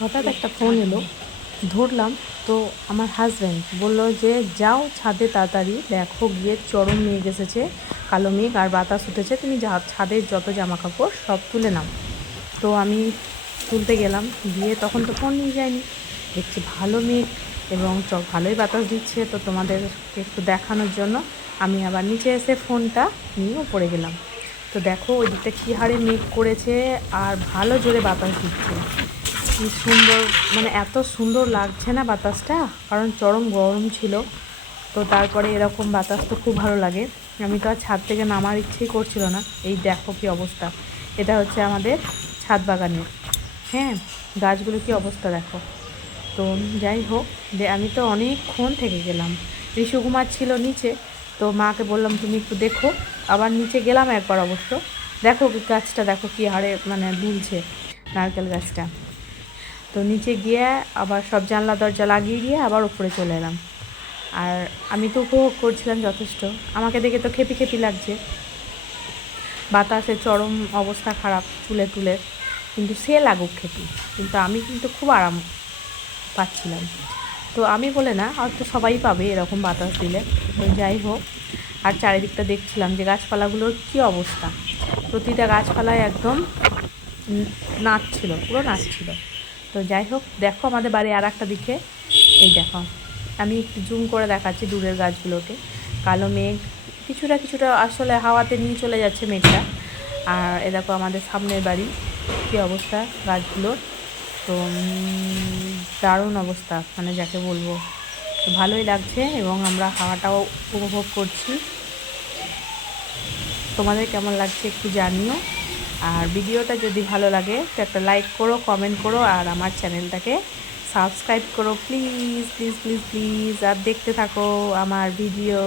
হঠাৎ একটা ফোন এলো। ধরলাম তো আমার হাজব্যান্ড বলল যে যাও ছাদে তাড়াতাড়ি দেখো গিয়ে চরম মেঘ এসেছে কালো মেঘ আর বাতাস উঠেছে তুমি যা ছাদের যত জামা কাপড় সব তুলে নাও। তো আমি তুলতে গেলাম গিয়ে তখন তো ফোন নিয়ে যায়নি। দেখছি ভালো মেঘ এবং চ ভালোই বাতাস দিচ্ছে তো তোমাদেরকে একটু দেখানোর জন্য আমি আবার নিচে এসে ফোনটা নিয়ে পড়ে গেলাম। তো দেখো ওই দিকটা কী হারে মেঘ করেছে আর ভালো জোরে বাতাস দিচ্ছে। কি সুন্দর মানে এত সুন্দর লাগছে না বাতাসটা? কারণ চরম গরম ছিল, তো তারপরে এরকম বাতাস তো খুব ভালো লাগে। আমি তো আর ছাদ থেকে নামার ইচ্ছেই করছিল না। এই দেখো কি অবস্থা। এটা হচ্ছে আমাদের ছাদ বাগানের। হ্যাঁ গাছগুলো কি অবস্থা দেখো। তো যাই হোক, যে আমি তো অনেকক্ষণ থেকে গেলাম। ঋষু কুমার ছিল নিচে, তো মাকে বললাম, তুমি একটু দেখো। আবার নিচে গেলাম একবার অবশ্য। দেখো গাছটা, দেখো কি হারে মানে দুলছে, নারকেল গাছটা। তো নিচে গিয়ে আবার সব জানলা দরজা লাগিয়ে দিয়ে আবার উপরে চলে এলাম। আর আমি তো উপভোগ করছিলাম যথেষ্ট। আমাকে দেখে তো খেপি খেপি লাগছে। বাতাসে চরম অবস্থা খারাপ তুলে তুলে কিন্তু সে লাগুক খেপি। কিন্তু আমি কিন্তু খুব আরাম পাচ্ছিলাম। তো আমি বলে, না হয়তো সবাই পাবে এরকম বাতাস দিলে। তো যাই হোক, আর চারিদিকটা দেখছিলাম যে গাছপালাগুলোর কী অবস্থা। প্রতিটা গাছপালায় একদম নাচছিল পুরো নাচছিল তো যাই হোক, দেখো আমাদের বাড়ি আর একটা দিকে। এই দেখো, আমি একটু জুম করে দেখাচ্ছি দূরের গাছগুলোকে। কালো মেঘ, কিছুটা কিছুটা আসলে হাওয়াতে নিয়ে চলে যাচ্ছে মেঘটা। আর এ দেখো আমাদের সামনের বাড়ি, কী অবস্থা গাছগুলোর? তো দারুণ অবস্থা মানে যাকে বলব। তো ভালোই লাগছে এবং আমরা হাওয়াটাও উপভোগ করছি। তোমাদের কেমন লাগছে একটু জানিও। আর ভিডিওটা যদি ভালো লাগে, তো একটা লাইক করো কমেন্ট করো, আর আমার চ্যানেলটাকে সাবস্ক্রাইব করো প্লিজ প্লিজ প্লিজ প্লিজ আর দেখতে থাকো আমার ভিডিও